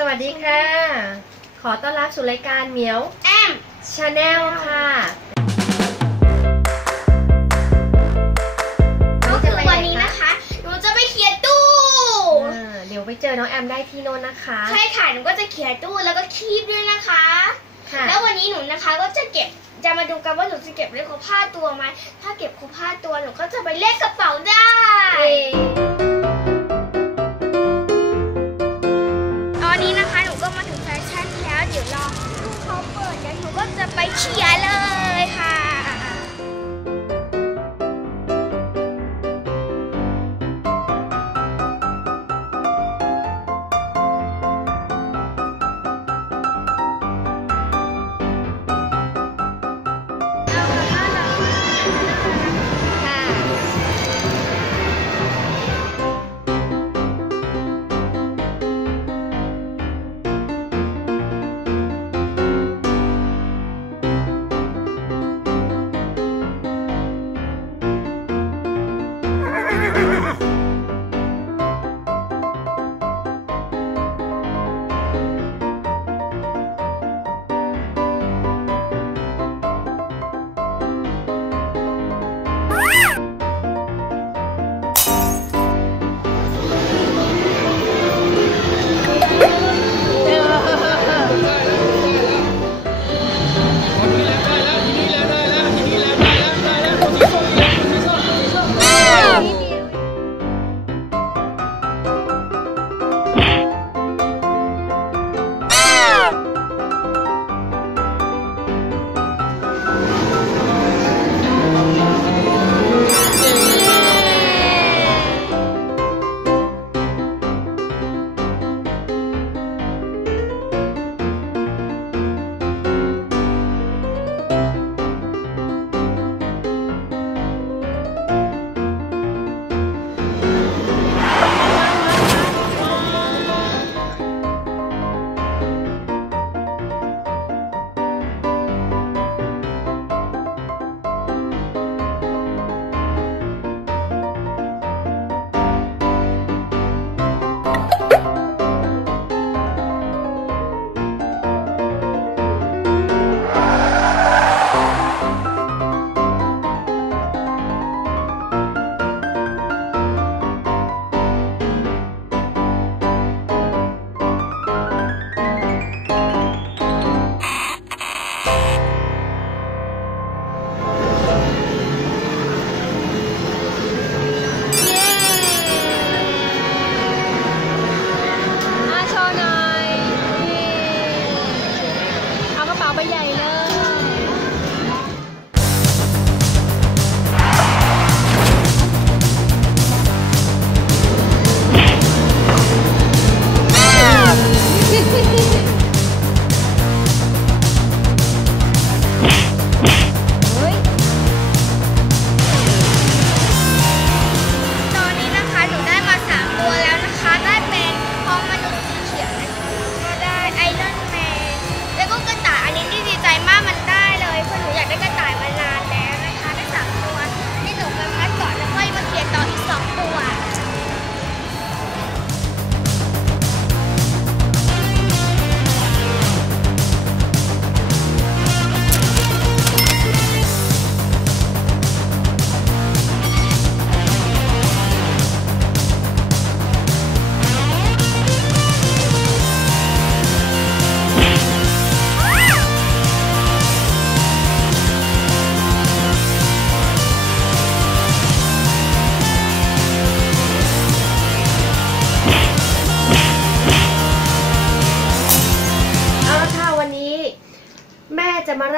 สวัสดีค่ะ ขอต้อนรับสู่รายการเหมียวแอมชาแนลค่ะก็คือวันนี้นะคะ หนูจะไปเคลียร์ตู้ อ่าเดี๋ยวไปเจอน้องแอมได้ที่โน่นนะคะ ใช่ค่ะ หนูก็จะเคลียร์ตู้แล้วก็คีบด้วยนะคะ ค่ะ แล้ววันนี้หนูนะคะก็จะเก็บ จะมาดูกันว่าหนูจะเก็บได้ครบห้าตัวไหม ถ้าเก็บครบห้าตัวหนูก็จะไปเลขกระเป๋าได้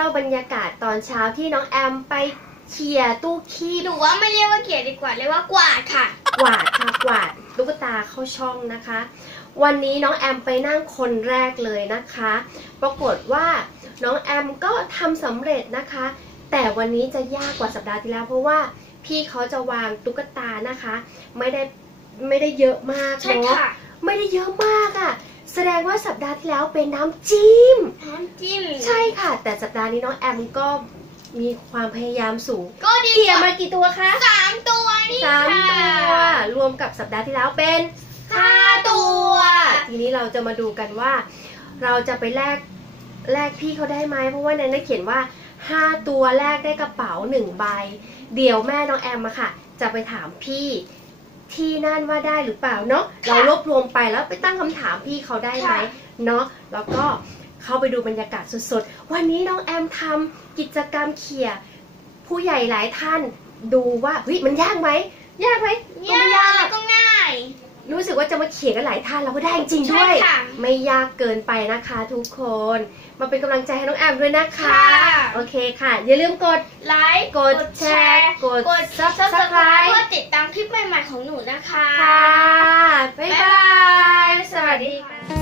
ล่าบรรยากาศตอนเช้าที่น้องแอมไปเขี่ยตู้ขี้หนูว่าไม่เรียกว่าเกลียดดีกว่าเรียกว่ากวาดค่ะ กวาดค่ะกวาดลูกตาเข้าช่องนะคะ วันนี้น้องแอมไปนั่งคนแรกเลยนะคะ ปรากฏว่าน้องแอมก็ทำสำเร็จนะคะ แต่วันนี้จะยากกว่าสัปดาห์ที่แล้วเพราะว่าพี่เขาจะวางตุ๊กตานะคะ ไม่ได้ไม่ได้เยอะมากใช่เนาะค่ะไม่ได้เยอะมากอะ่ะแสด งว่าสัปดาห์ที่แล้วเป็นน้ำจิ้ม น้ำจิ้มใช่ค่ะ แต่สัปดาห์นี้น้องแอมก็มีความพยายามสูงก็ดีเขี่ยกว่ามากี่ตัวคะสามตัวนี่สามค่ะตัวรวมกับสัปดาห์ที่แล้วเป็นห้าตัว ทีนี้เราจะมาดูกันว่า เราจะไปแลกแลกพี่เขาได้ไหมเพราะว่าในนั้นเขียนว่า5ตัวแลกได้กระเป๋า1ใบ เดี๋ยวแม่น้องแอมอะค่ะ จะไปถามพี่ ที่นั่นว่าได้หรือเปล่าเนาะเรารวบรวมไปแล้วไปตั้งคำถามพี่เขาได้ไหมค่ะเนาะแล้วก็เข้าไปดูบรรยากาศสดๆ วันนี้น้องแอมทำกิจกรรมเขี่ยผู้ใหญ่หลายท่านดูว่าเฮ้ยมันยากไหมยากไหมก็ยาไม่ยากกก็ง่าย รู้สึกว่าจะมาเขียนกันหลายท่านเราก็ได้จริงๆด้วย ใช่ค่ะไม่ยากเกินไปนะคะทุกคน มาเป็นกำลังใจให้น้องแอมด้วยนะคะ ค่ะ โอเคค่ะ อย่าลืมกด ไลค์กดแชร์กดกด Subscribe เพื่อติดตามคลิปใหม่ๆของหนูนะคะ ค่ะ บ๊ายบาย สวัสดีค่ะ